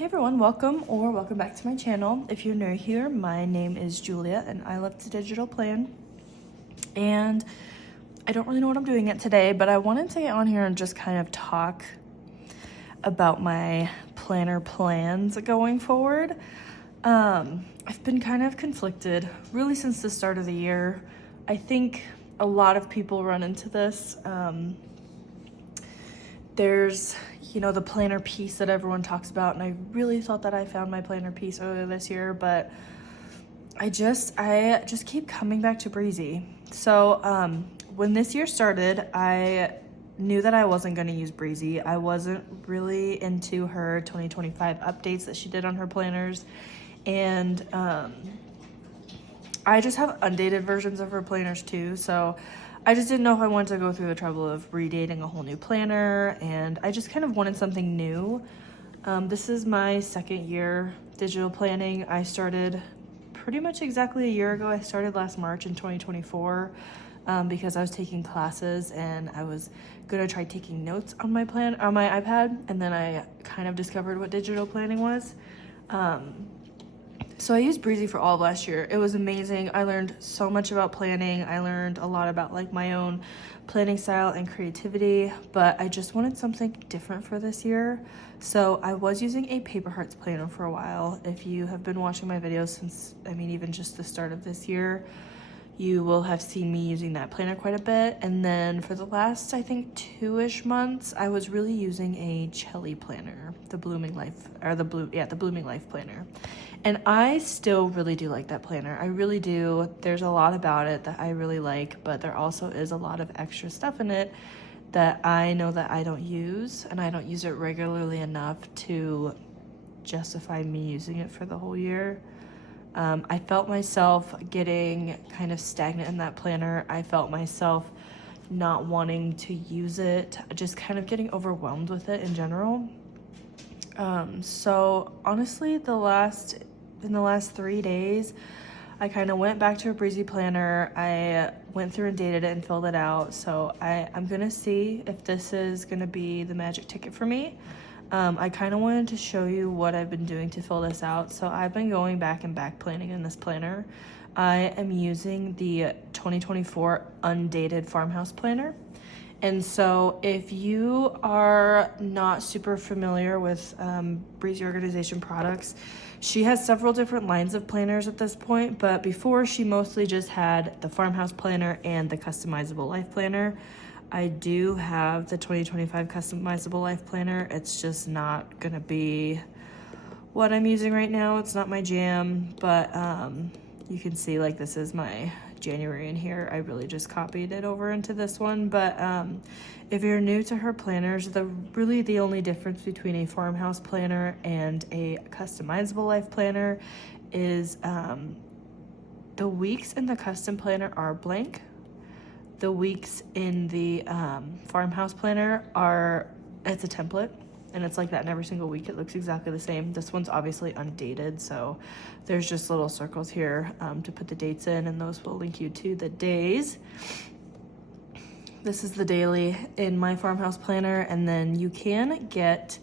Hey everyone, welcome back to my channel. If you're new here, my name is Julia and I love to digital plan. And I don't really know what I'm doing yet today, but I wanted to get on here and just kind of talk about my planner plans going forward. I've been kind of conflicted really since the start of the year. I think a lot of people run into this. There's, the planner piece that everyone talks about, and I really thought that I found my planner piece earlier this year, but I just keep coming back to Breezy. So when this year started, I knew that I wasn't going to use Breezy. I wasn't really into her 2025 updates that she did on her planners, and I just have undated versions of her planners too, so I just didn't know if I wanted to go through the trouble of redating a whole new planner, and I just kind of wanted something new. This is my second year digital planning. I started pretty much exactly a year ago. I started last March in 2024 because I was taking classes and I was gonna try taking notes on my iPad, and then I kind of discovered what digital planning was. So I used Breezy for all of last year. It was amazing. I learned so much about planning. I learned a lot about my own planning style and creativity, but I just wanted something different for this year. So I was using a Paper Hearts planner for a while. If you have been watching my videos since, even just the start of this year, you will have seen me using that planner quite a bit. And then for the last, I think 2-ish months, I was really using a Chelly planner, the Blooming Life planner. And I still really do like that planner. I really do. There's a lot about it that I really like, but there also is a lot of extra stuff in it that I know that I don't use, and I don't use it regularly enough to justify me using it for the whole year. I felt myself getting kind of stagnant in that planner. I felt myself not wanting to use it, just kind of getting overwhelmed with it in general. So honestly, in the last 3 days, I kind of went back to a Breezy planner. I went through and dated it and filled it out. So I'm gonna see if this is gonna be the magic ticket for me. I kind of wanted to show you what I've been doing to fill this out. So I've been going back and back planning in this planner. I am using the 2024 undated Farmhouse planner. And so if you are not super familiar with Breezy Organization products, she has several different lines of planners at this point, but before she mostly just had the Farmhouse planner and the customizable life planner. I do have the 2025 customizable life planner. It's just not gonna be what I'm using right now. It's not my jam, but you can see this is my January in here. I really just copied it over into this one. But if you're new to her planners, the only difference between a Farmhouse planner and a customizable life planner is the weeks in the custom planner are blank. The weeks in the Farmhouse planner it's a template, and it's like that in every single week. It looks exactly the same. This one's obviously undated, so there's just little circles here to put the dates in, and those will link you to the days. This is the daily in my Farmhouse planner, and then you can get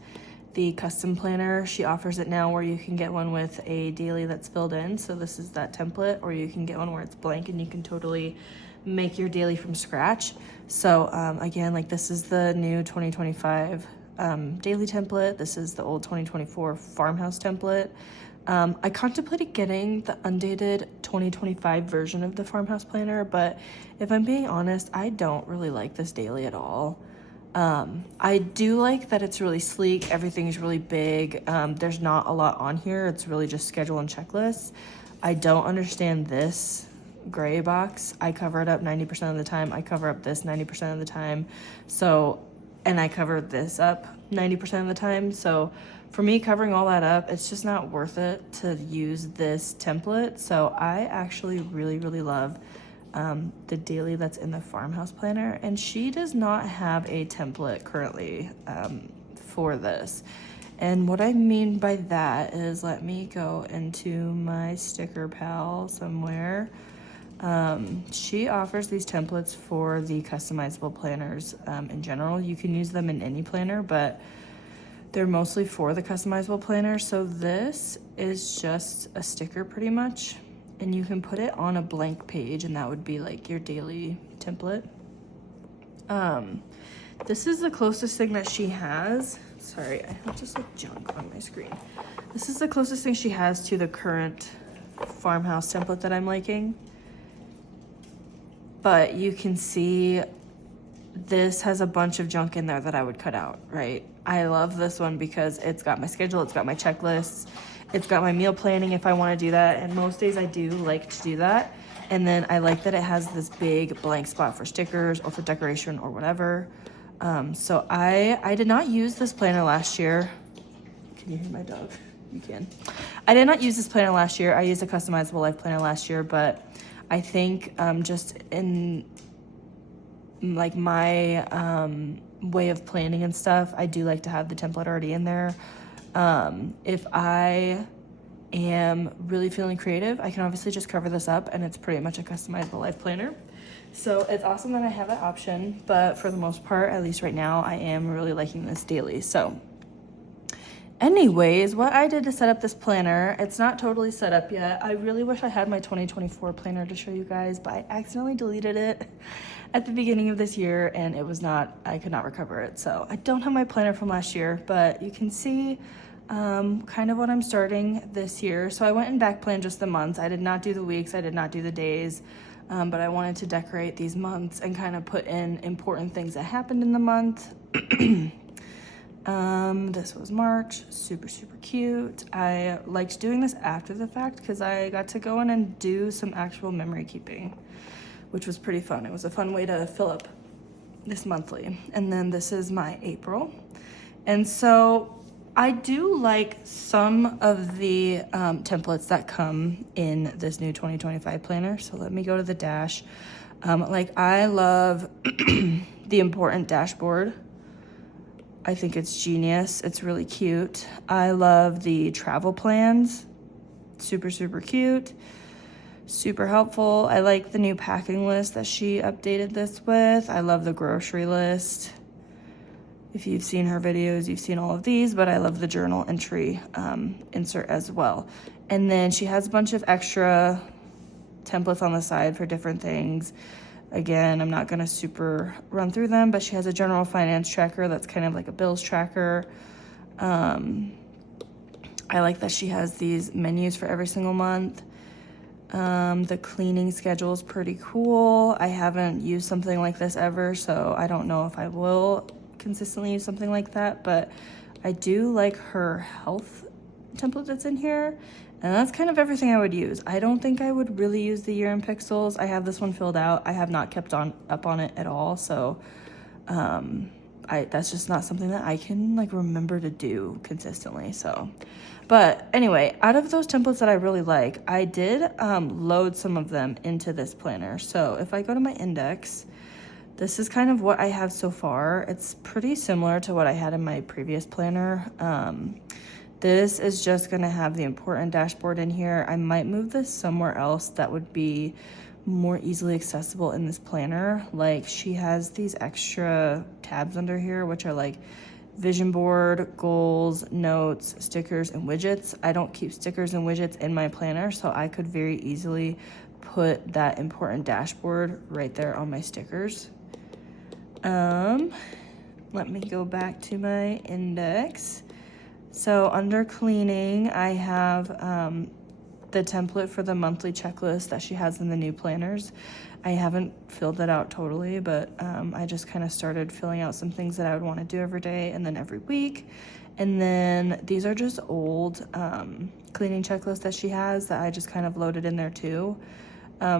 the custom planner. She offers it now where you can get one with a daily that's filled in. So this is that template, or you can get one where it's blank and you can totally make your daily from scratch. So again, this is the new 2025 daily template. This is the old 2024 Farmhouse template. I contemplated getting the undated 2025 version of the Farmhouse planner, but if I'm being honest, I don't really like this daily at all. I do like that it's really sleek. Everything's really big. There's not a lot on here. It's really just schedule and checklists. I don't understand this gray box. I cover it up 90% of the time. I cover up this 90% of the time. And I cover this up 90% of the time. So for me, covering all that up, it's just not worth it to use this template. So I actually really, really love the daily that's in the Farmhouse planner. And she does not have a template currently for this. And what I mean by that is, let me go into my sticker pal somewhere. She offers these templates for the customizable planners in general. You can use them in any planner, but they're mostly for the customizable planner. So this is just a sticker pretty much, and you can put it on a blank page, and that would be like your daily template. This is the closest thing that she has. Sorry, I have just like junk on my screen. This is the closest thing she has to the current Farmhouse template that I'm liking. But you can see this has a bunch of junk in there that I would cut out, right? I love this one because it's got my schedule, it's got my checklists, it's got my meal planning if I want to do that, and most days I do like to do that. And then I like that it has this big blank spot for stickers or for decoration or whatever. So I did not use this planner last year. Can you hear my dog? You can. I did not use this planner last year. I used a customizable life planner last year, but I think just in like my way of planning and stuff, I do like to have the template already in there. If I am really feeling creative, I can obviously just cover this up, and it's pretty much a customizable life planner. So it's awesome that I have that option, but for the most part, at least right now, I am really liking this daily. So anyways, what I did to set up this planner, it's not totally set up yet. I really wish I had my 2024 planner to show you guys, but I accidentally deleted it at the beginning of this year, and it was not, I could not recover it. So I don't have my planner from last year, but you can see kind of what I'm starting this year. So I went and back planned just the months. I did not do the weeks, I did not do the days, but I wanted to decorate these months and kind of put in important things that happened in the month. This was March, super cute. I liked doing this after the fact because I got to go in and do some actual memory keeping, which was pretty fun. It was a fun way to fill up this monthly. And then this is my April. And so I do like some of the templates that come in this new 2025 planner. So let me go to the dash. Like I love the important dashboard. I think it's genius. It's really cute. I love the travel plans. Super cute. Super helpful. I like the new packing list that she updated this with. I love the grocery list. If you've seen her videos, you've seen all of these, but I love the journal entry insert as well. And then she has a bunch of extra templates on the side for different things. Again, I'm not gonna super run through them, but she has a general finance tracker that's kind of like a bills tracker. I like that she has these menus for every single month. The cleaning schedule is pretty cool. I haven't used something like this ever, so I don't know if I will consistently use something like that, but I do like her health template that's in here, and that's kind of everything I would use. I don't think I would really use the year in pixels. I have this one filled out. I have not kept up on it at all, so that's just not something that I can like remember to do consistently. So, but anyway, out of those templates that I really like, I did load some of them into this planner. So if I go to my index, this is kind of what I have so far. It's pretty similar to what I had in my previous planner. This is just gonna have the important dashboard in here. I might move this somewhere else that would be more easily accessible in this planner. Like she has these extra tabs under here, which are like vision board, goals, notes, stickers, and widgets. I don't keep stickers and widgets in my planner, so I could very easily put that important dashboard right there on my stickers. Let me go back to my index. So under cleaning, I have the template for the monthly checklist that she has in the new planners. I haven't filled that out totally, but I just kind of started filling out some things that I would want to do every day and then every week. And then these are just old cleaning checklists that she has that I just kind of loaded in there too.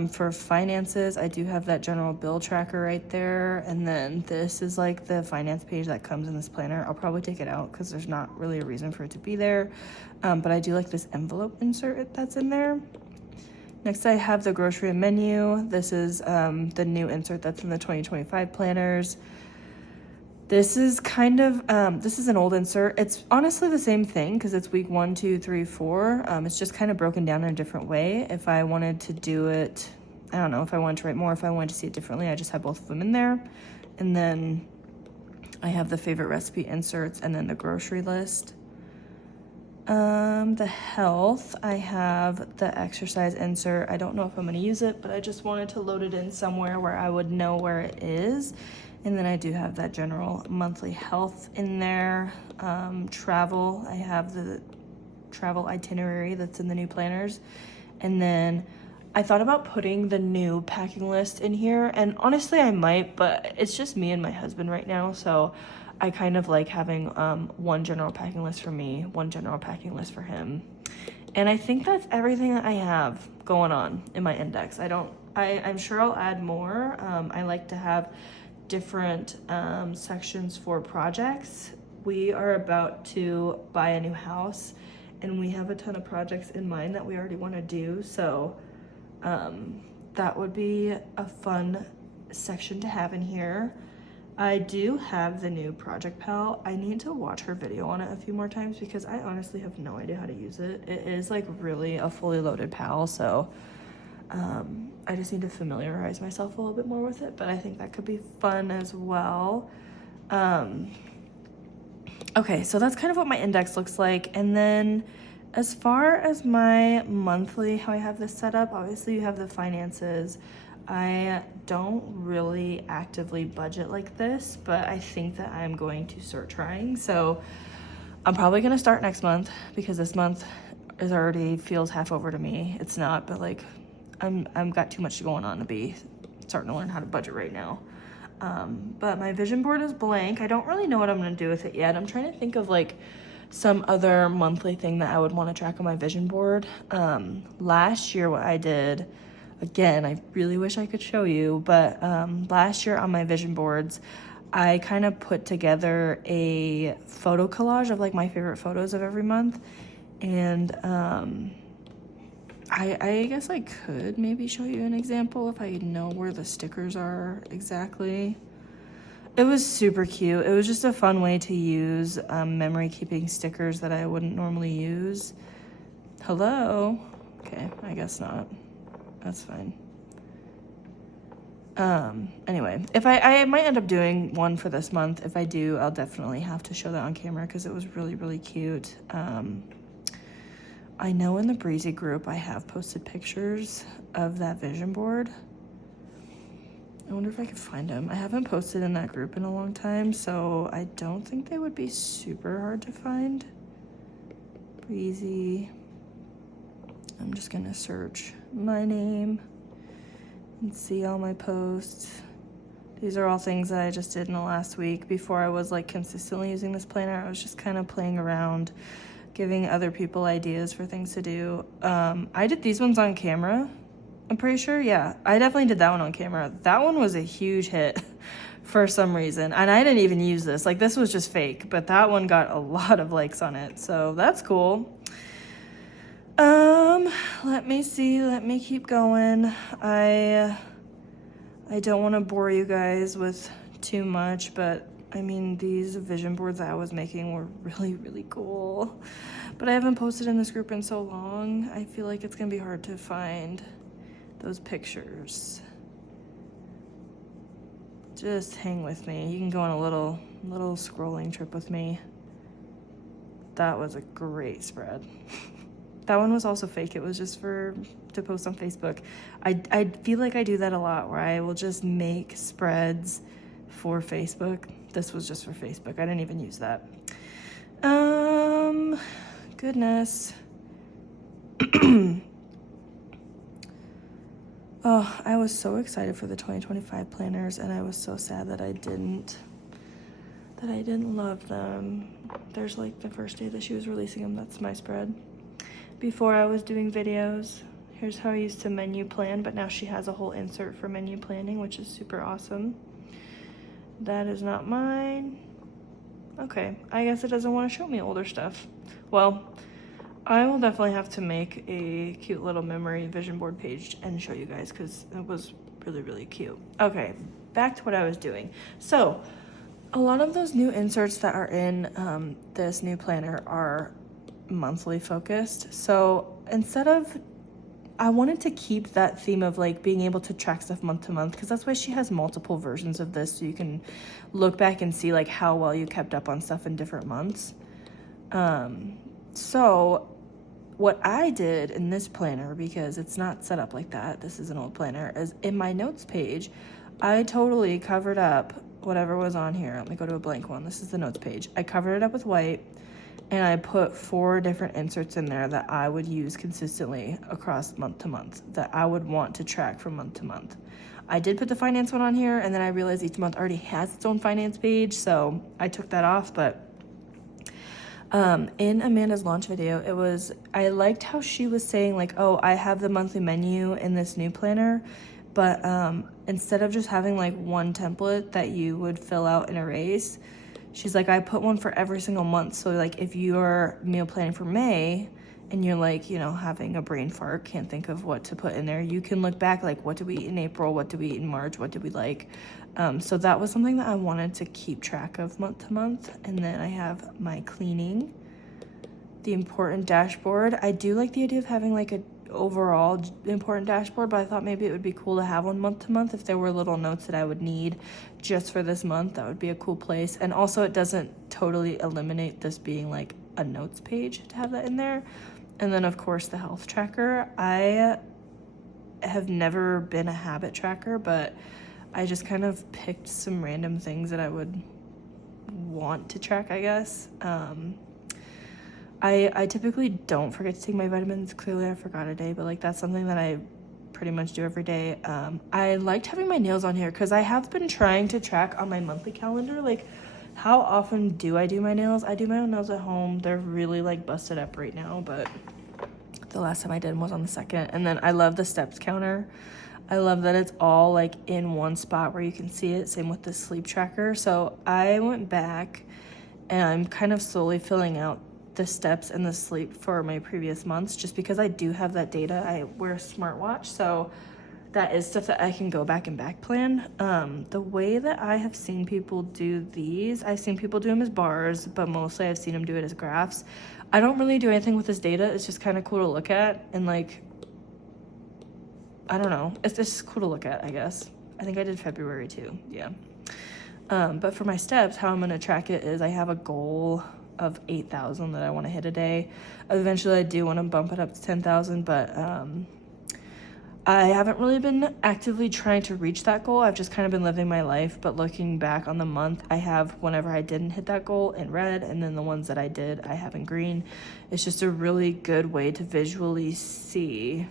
For finances, I do have that general bill tracker right there. And then this is like the finance page that comes in this planner. I'll probably take it out because there's not really a reason for it to be there. But I do like this envelope insert that's in there. Next, I have the grocery and menu. This is the new insert that's in the 2025 planners. This is kind of, this is an old insert. It's honestly the same thing because it's week 1, 2, 3, 4. It's just kind of broken down in a different way. If I wanted to do it, I don't know, if I wanted to write more, if I wanted to see it differently, I just have both of them in there. And then I have the favorite recipe inserts and then the grocery list. The health, I have the exercise insert. I don't know if I'm gonna use it, but I just wanted to load it in somewhere where I would know where it is. And then I do have that general monthly health in there. Travel, I have the travel itinerary that's in the new planners. And then I thought about putting the new packing list in here, and honestly I might, but it's just me and my husband right now, so I kind of like having one general packing list for me, one general packing list for him. And I think that's everything that I have going on in my index. I'm sure I'll add more. I like to have different sections for projects. We are about to buy a new house and we have a ton of projects in mind that we already want to do, so that would be a fun section to have in here. I do have the new Project Pal. I need to watch her video on it a few more times because I honestly have no idea how to use it. It is like really a fully loaded pal, so I just need to familiarize myself a little bit more with it, but I think that could be fun as well. Okay, so that's kind of what my index looks like. And then as far as my monthly, how I have this set up, obviously you have the finances. I don't really actively budget like this, but I think that I'm going to start trying. So I'm probably gonna start next month because this month is already feels half over to me. It's not, but like I'm got too much going on to be starting to learn how to budget right now. But my vision board is blank. I don't really know what I'm gonna do with it yet. I'm trying to think of like some other monthly thing that I would want to track on my vision board. Last year what I did, again, I really wish I could show you, but last year on my vision boards, I kind of put together a photo collage of like my favorite photos of every month. And I guess I could maybe show you an example if I know where the stickers are exactly. It was super cute. It was just a fun way to use memory keeping stickers that I wouldn't normally use. Hello? Okay, I guess not. That's fine. Anyway, if I might end up doing one for this month. If I do, I'll definitely have to show that on camera because it was really, really cute. I know in the Breezy group I have posted pictures of that vision board. I wonder if I could find them. I haven't posted in that group in a long time, so I don't think they would be super hard to find. Breezy. I'm just gonna search my name and see all my posts. These are all things that I just did in the last week. Before I was like consistently using this planner, I was just kind of playing around, giving other people ideas for things to do. I did these ones on camera. I'm pretty sure, yeah. I definitely did that one on camera. That one was a huge hit for some reason. And I didn't even use this. Like, this was just fake. But that one got a lot of likes on it. So that's cool. Let me see. Let me keep going. I don't want to bore you guys with too much. But, I mean, these vision boards that I was making were really, really cool. But I haven't posted in this group in so long. I feel like it's going to be hard to find those pictures. Just hang with me. You can go on a little scrolling trip with me. That was a great spread. That one was also fake. It was just to post on Facebook. I feel like I do that a lot where I will just make spreads for Facebook. This was just for Facebook. I didn't even use that. Goodness. Oh, I was so excited for the 2025 planners, and I was so sad that I didn't love them. There's like the first day that she was releasing them. That's my spread. Before I was doing videos, here's how I used to menu plan, but now she has a whole insert for menu planning, which is super awesome. That is not mine. Okay, I guess it doesn't want to show me older stuff. Well, I will definitely have to make a cute little memory vision board page and show you guys because it was really, really cute. Okay, back to what I was doing. So a lot of those new inserts that are in this new planner are monthly focused. So instead of I wanted to keep that theme of like being able to track stuff month to month, because that's why she has multiple versions of this, so you can look back and see like how well you kept up on stuff in different months. So what I did in this planner, because it's not set up like that, this is an old planner, is in my notes page, I totally covered up whatever was on here. Let me go to a blank one. This is the notes page. I covered it up with white, and I put 4 different inserts in there that I would use consistently across month to month, that I would want to track from month to month. I did put the finance one on here, and then I realized each month already has its own finance page, so I took that off. But in Amanda's launch video, I liked how she was saying like, oh, I have the monthly menu in this new planner, but instead of just having like one template that you would fill out and erase, she's like, I put one for every single month. So like if you're meal planning for May and you're like, you know, having a brain fart, can't think of what to put in there, you can look back like, what did we eat in April? What did we eat in March? What did we like? So that was something that I wanted to keep track of month to month. And then I have my cleaning, the important dashboard. I do like the idea of having like a overall important dashboard, but I thought maybe it would be cool to have one month to month. If there were little notes that I would need just for this month, that would be a cool place. And also it doesn't totally eliminate this being like a notes page to have that in there. And then of course the health tracker. I have never been a habit tracker, but I just kind of picked some random things that I would want to track, I guess. I typically don't forget to take my vitamins. Clearly I forgot a day, but like that's something that I pretty much do every day. I liked having my nails on here because I have been trying to track on my monthly calendar, like how often do I do my nails? I do my own nails at home. They're really like busted up right now, but the last time I did was on the 2nd. And then I love the steps counter. I love that it's all like in one spot where you can see it. Same with the sleep tracker. So I went back and I'm kind of slowly filling out the steps and the sleep for my previous months, just because I do have that data. I wear a smartwatch, so that is stuff that I can go back and back plan. The way that I have seen people do these, I've seen people do them as bars, but mostly I've seen them do it as graphs. I don't really do anything with this data. It's just kind of cool to look at, and like, I don't know, it's just cool to look at, I guess. I think I did February too, yeah. But for my steps, how I'm gonna track it is I have a goal of 8,000 that I want to hit a day. Eventually I do want to bump it up to 10,000, but I haven't really been actively trying to reach that goal. I've just kind of been living my life, but looking back on the month, I have whenever I didn't hit that goal in red, and then the ones that I did, I have in green. It's just a really good way to visually see,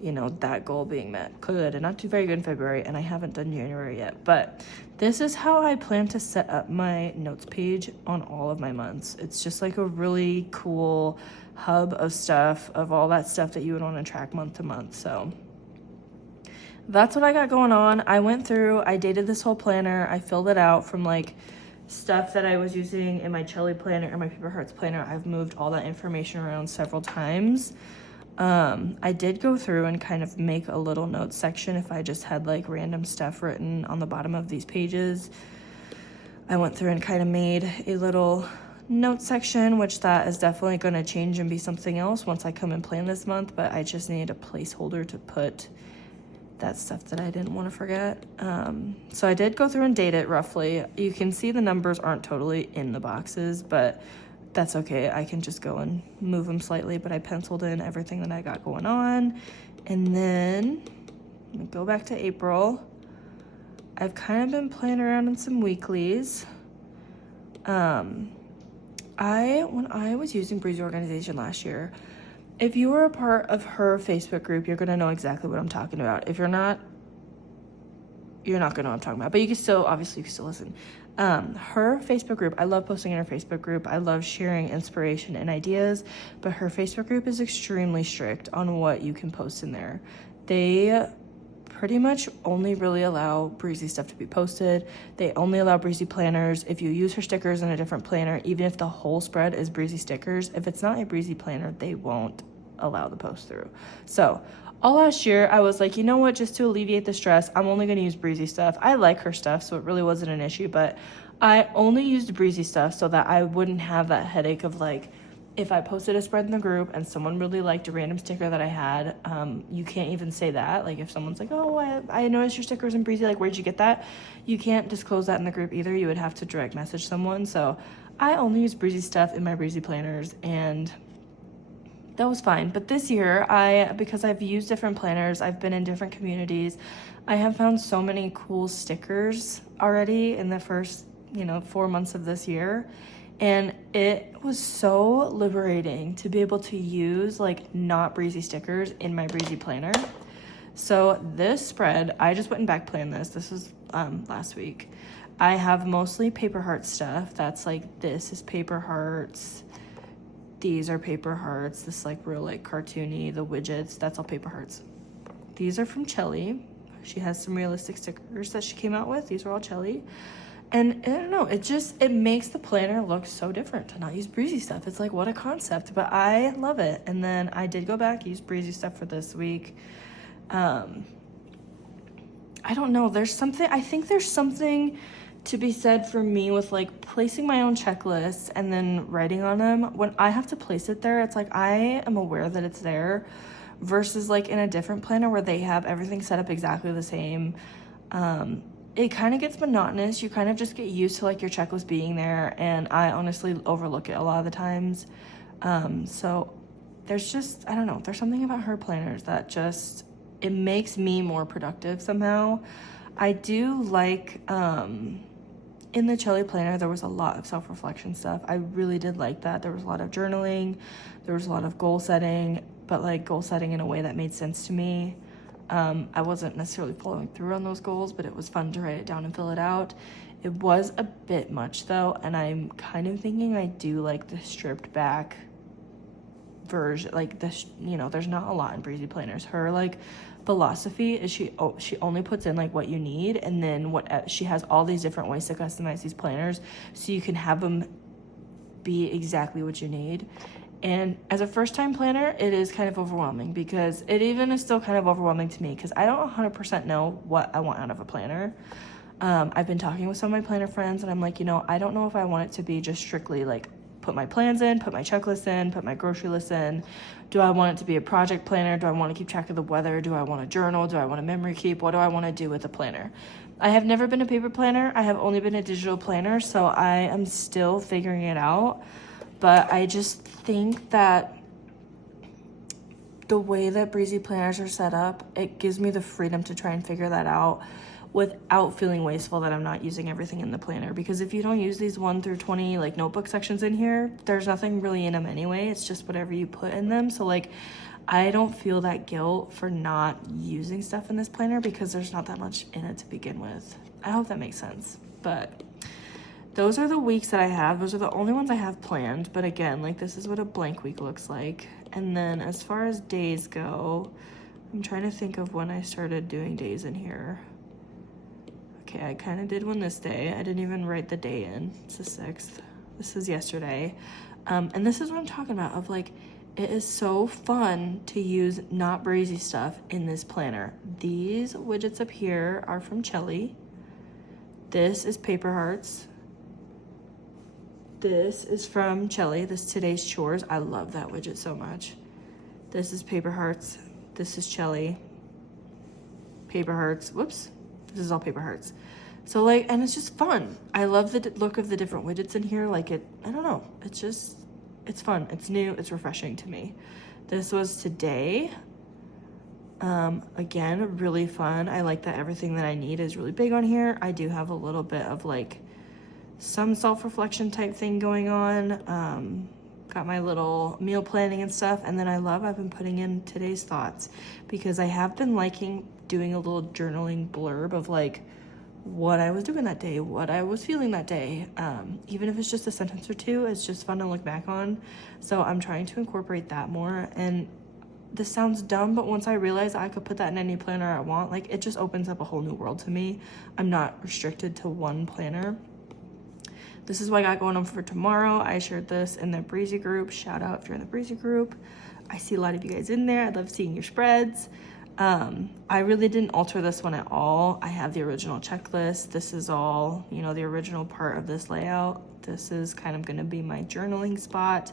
you know, that goal being met. Clearly I did not do very good in February, and I haven't done January yet, but this is how I plan to set up my notes page on all of my months. It's just like a really cool hub of stuff, of all that stuff that you would want to track month to month. So that's what I got going on. I went through, I dated this whole planner. I filled it out from like stuff that I was using in my Chelly planner or my Paper Hearts planner. I've moved all that information around several times. I did go through and kind of make a little notes section if I just had like random stuff written on the bottom of these pages. I went through and kind of made a little notes section, which that is definitely going to change and be something else once I come and plan this month, but I just needed a placeholder to put that stuff that I didn't want to forget. So I did go through and date it roughly. You can see the numbers aren't totally in the boxes, but that's okay. I can just go and move them slightly, but I penciled in everything that I got going on. And then let me go back to April. I've kind of been playing around in some weeklies. When I was using Breezy Organization last year, if you were a part of her Facebook group, you're gonna know exactly what I'm talking about. If you're not, you're not gonna know what I'm talking about, but you can still, obviously you can still listen. Her Facebook group, I love posting in her Facebook group. I love sharing inspiration and ideas, but her Facebook group is extremely strict on what you can post in there. They pretty much only really allow Breezy stuff to be posted. They only allow Breezy planners. If you use her stickers in a different planner, even if the whole spread is Breezy stickers, if it's not a Breezy planner, they won't allow the post through. So all last year, I was like, you know what, just to alleviate the stress, I'm only going to use Breezy stuff. I like her stuff, so it really wasn't an issue, but I only used Breezy stuff so that I wouldn't have that headache of like, if I posted a spread in the group and someone really liked a random sticker that I had, you can't even say that. Like if someone's like, oh, I noticed your stickers in Breezy, like where'd you get that? You can't disclose that in the group either. You would have to direct message someone. So I only use Breezy stuff in my Breezy planners, and that was fine. But this year, because I've used different planners, I've been in different communities, I have found so many cool stickers already in the first, 4 months of this year. And it was so liberating to be able to use like not Breezy stickers in my Breezy planner. So this spread, I just went and back planned this. This was last week. I have mostly paper heart stuff. That's like, this is paper hearts. These are paper hearts. This like real like cartoony, the widgets, that's all paper hearts. These are from Chelly. She has some realistic stickers that she came out with. These are all Chelly. And I don't know, it makes the planner look so different to not use Breezy stuff. It's like, what a concept, but I love it. And then I did go back, use Breezy stuff for this week. I don't know, I think there's something to be said for me with like placing my own checklists and then writing on them. When I have to place it there, it's like I am aware that it's there, versus like in a different planner where they have everything set up exactly the same. It kind of gets monotonous. You kind of just get used to like your checklist being there, and I honestly overlook it a lot of the times. So there's just, I don't know, there's something about her planners that just, it makes me more productive somehow. I do like, in the Chelly planner, there was a lot of self-reflection stuff. I really did like that. There was a lot of journaling. There was a lot of goal setting, but like goal setting in a way that made sense to me. I wasn't necessarily following through on those goals, but it was fun to write it down and fill it out. It was a bit much though, and I'm kind of thinking I do like the stripped back version. Like this, there's not a lot in Breezy planners. Her like philosophy is she only puts in like what you need, and then she has all these different ways to customize these planners so you can have them be exactly what you need. And as a first-time planner, it is kind of overwhelming, because it even is still kind of overwhelming to me because I don't 100% know what I want out of a planner. I've been talking with some of my planner friends, and I'm like, I don't know if I want it to be just strictly like put my plans in, put my checklist in, put my grocery list in. Do I want it to be a project planner? Do I want to keep track of the weather? Do I want a journal? Do I want a memory keep? What do I want to do with a planner? I have never been a paper planner. I have only been a digital planner, so I am still figuring it out. But I just think that the way that Breezy planners are set up, it gives me the freedom to try and figure that out without feeling wasteful that I'm not using everything in the planner. Because if you don't use these 1 through 20 like notebook sections in here, there's nothing really in them anyway. It's just whatever you put in them. So like, I don't feel that guilt for not using stuff in this planner because there's not that much in it to begin with. I hope that makes sense. But those are the weeks that I have. Those are the only ones I have planned. But again, like this is what a blank week looks like. And then as far as days go, I'm trying to think of when I started doing days in here. Okay, I kind of did one this day. I didn't even write the day in. It's the 6th. This is yesterday. And this is what I'm talking about of like, it is so fun to use not Breezy stuff in this planner. These widgets up here are from Chelly. This is Paper Hearts. This is from Chelly, this Today's Chores. I love that widget so much. This is Paper Hearts. This is Chelly. Paper Hearts. Whoops. This is all Paper Hearts. So like, and it's just fun. I love the look of the different widgets in here. Like I don't know. It's fun. It's new. It's refreshing to me. This was today. Again, really fun. I like that everything that I need is really big on here. I do have a little bit of like some self-reflection type thing going on. Got my little meal planning and stuff. And then I've been putting in today's thoughts because I have been liking doing a little journaling blurb of like what I was doing that day, what I was feeling that day. Even if it's just a sentence or two, it's just fun to look back on. So I'm trying to incorporate that more. And this sounds dumb, but once I realized I could put that in any planner I want, like it just opens up a whole new world to me. I'm not restricted to one planner. This is what I got going on for tomorrow. I shared this in the Breezy group. Shout out if you're in the Breezy group. I see a lot of you guys in there. I love seeing your spreads. I really didn't alter this one at all. I have the original checklist. This is all, the original part of this layout. This is kind of gonna be my journaling spot.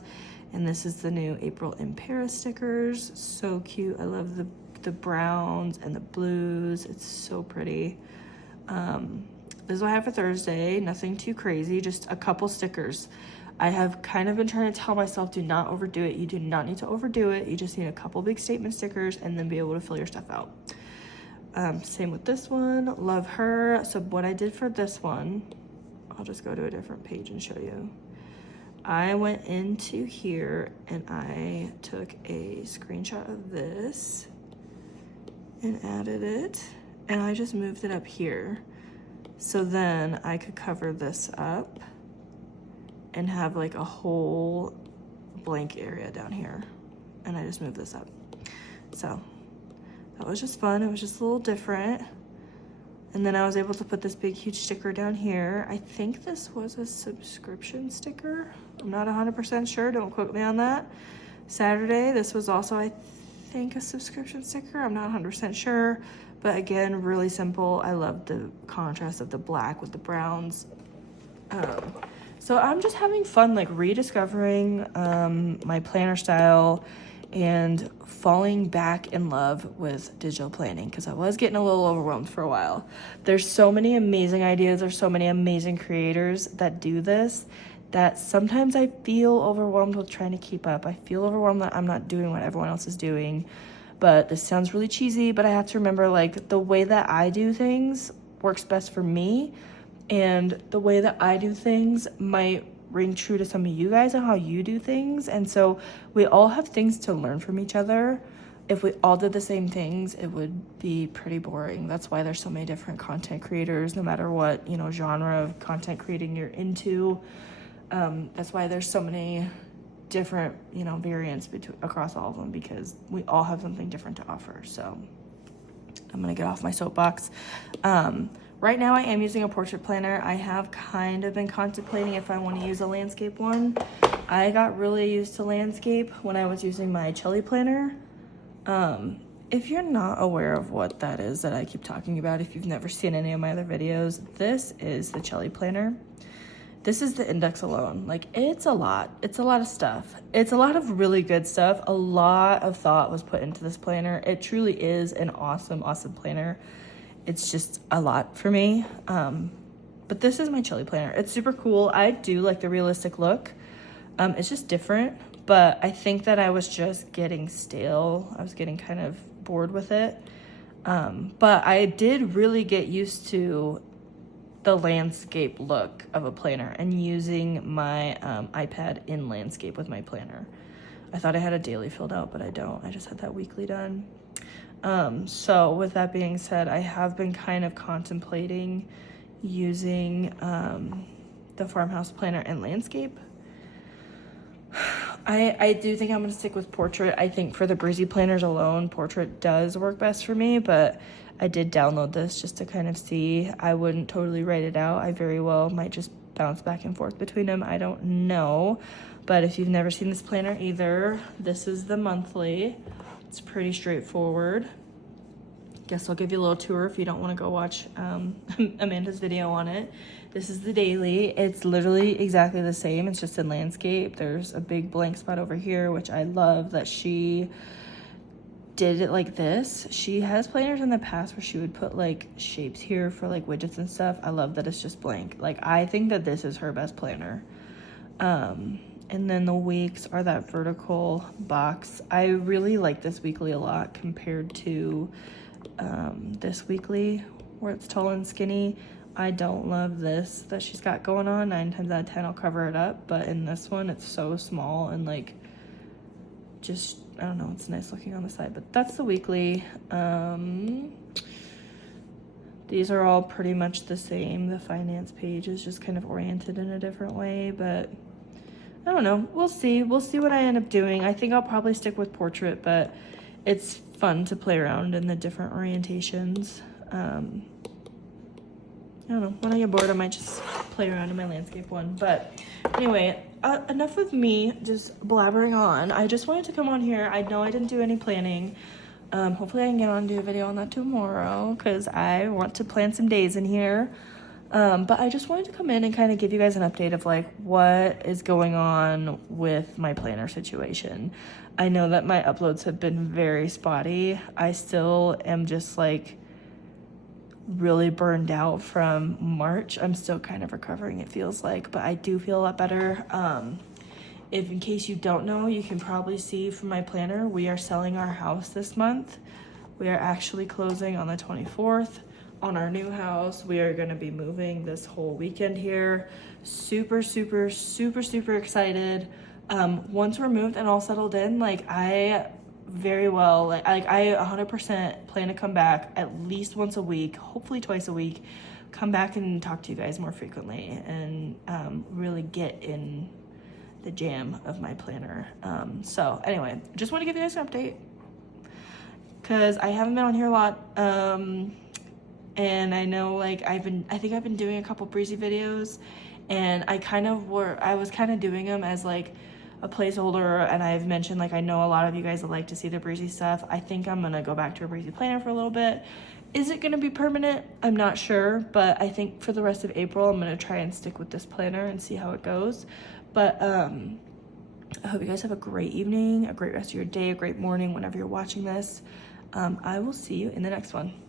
And this is the new April in Paris stickers. So cute. I love the browns and the blues. It's so pretty. This is what I have for Thursday. Nothing too crazy, just a couple stickers. I have kind of been trying to tell myself, do not overdo it. You do not need to overdo it. You just need a couple big statement stickers and then be able to fill your stuff out. Same with this one. Love her. So what I did for this one, I'll just go to a different page and show you. I went into here and I took a screenshot of this and added it, and I just moved it up here. So then I could cover this up and have like a whole blank area down here. And I just moved this up. So that was just fun. It was just a little different. And then I was able to put this big, huge sticker down here. I think this was a subscription sticker. I'm not 100% sure, don't quote me on that. Saturday, this was also, I think, a subscription sticker. I'm not 100% sure. But again, really simple. I love the contrast of the black with the browns. So I'm just having fun, like rediscovering my planner style and falling back in love with digital planning, because I was getting a little overwhelmed for a while. There's so many amazing ideas. There's so many amazing creators that do this that sometimes I feel overwhelmed with trying to keep up. I feel overwhelmed that I'm not doing what everyone else is doing. But this sounds really cheesy, but I have to remember, like, the way that I do things works best for me, and the way that I do things might ring true to some of you guys and how you do things. And so we all have things to learn from each other. If we all did the same things, it would be pretty boring. That's why there's so many different content creators, no matter what, you know, genre of content creating you're into. That's why there's so many different, you know, variants across all of them, because we all have something different to offer. So I'm gonna get off my soapbox. Right now I am using a portrait planner. I have kind of been contemplating if I want to use a landscape one. I got really used to landscape when I was using my Chelly planner. If you're not aware of what that is that I keep talking about, if you've never seen any of my other videos, this is the Chelly planner. This is the index alone. Like, it's a lot of stuff. It's a lot of really good stuff. A lot of thought was put into this planner. It truly is an awesome, awesome planner. It's just a lot for me. But this is my Chelly planner. It's super cool. I do like the realistic look. It's just different, but I think that I was just getting stale. I was getting kind of bored with it. But I did really get used to the landscape look of a planner and using my iPad in landscape with my planner. I thought I had a daily filled out, but I don't. I just had that weekly done. So with that being said, I have been kind of contemplating using the Farmhouse planner in landscape. I do think I'm going to stick with portrait. I think for the Breezy planners alone, portrait does work best for me, but I did download this just to kind of see. I wouldn't totally write it out. I very well might just bounce back and forth between them. I don't know. But if you've never seen this planner either, this is the monthly. It's pretty straightforward. Guess I'll give you a little tour if you don't want to go watch Amanda's video on it. This is the daily. It's literally exactly the same. It's just in landscape. There's a big blank spot over here, which I love that she did it like this. She has planners in the past where she would put like shapes here for like widgets and stuff. I love that it's just blank. Like, I think that this is her best planner. And then the weeks are that vertical box. I really like this weekly a lot compared to this weekly where it's tall and skinny. I don't love this that she's got going on. 9 times out of 10 I'll cover it up, but in this one it's so small and like just, I don't know, it's nice looking on the side. But that's the weekly. These are all pretty much the same. The finance page is just kind of oriented in a different way, but I don't know. We'll see. We'll see what I end up doing. I think I'll probably stick with portrait, but it's fun to play around in the different orientations. I don't know. When I get bored, I might just play around in my landscape one. But anyway, enough of me just blabbering on. I just wanted to come on here. I know I didn't do any planning. Hopefully I can get on and do a video on that tomorrow because I want to plan some days in here. But I just wanted to come in and kind of give you guys an update of like what is going on with my planner situation. I know that my uploads have been very spotty. I still am just like really burned out from March. I'm still kind of recovering, it feels like, but I do feel a lot better. If in case you don't know, you can probably see from my planner, we are selling our house this month. We are actually closing on the 24th on our new house. We are going to be moving this whole weekend here. Super, super, super, super excited. Once we're moved and all settled in, like I very well, like I 100% plan to come back at least once a week, hopefully twice a week, come back and talk to you guys more frequently and really get in the jam of my planner. So anyway, just want to give you guys an update because I haven't been on here a lot. And I know like I think I've been doing a couple Breezy videos, and I was kind of doing them as like a placeholder, and I've mentioned like I know a lot of you guys would like to see the Breezy stuff. I think I'm gonna go back to a Breezy planner for a little bit. Is it gonna be permanent? I'm not sure, but I think for the rest of April I'm gonna try and stick with this planner and see how it goes. But I hope you guys have a great evening, a great rest of your day, a great morning whenever you're watching this. I will see you in the next one.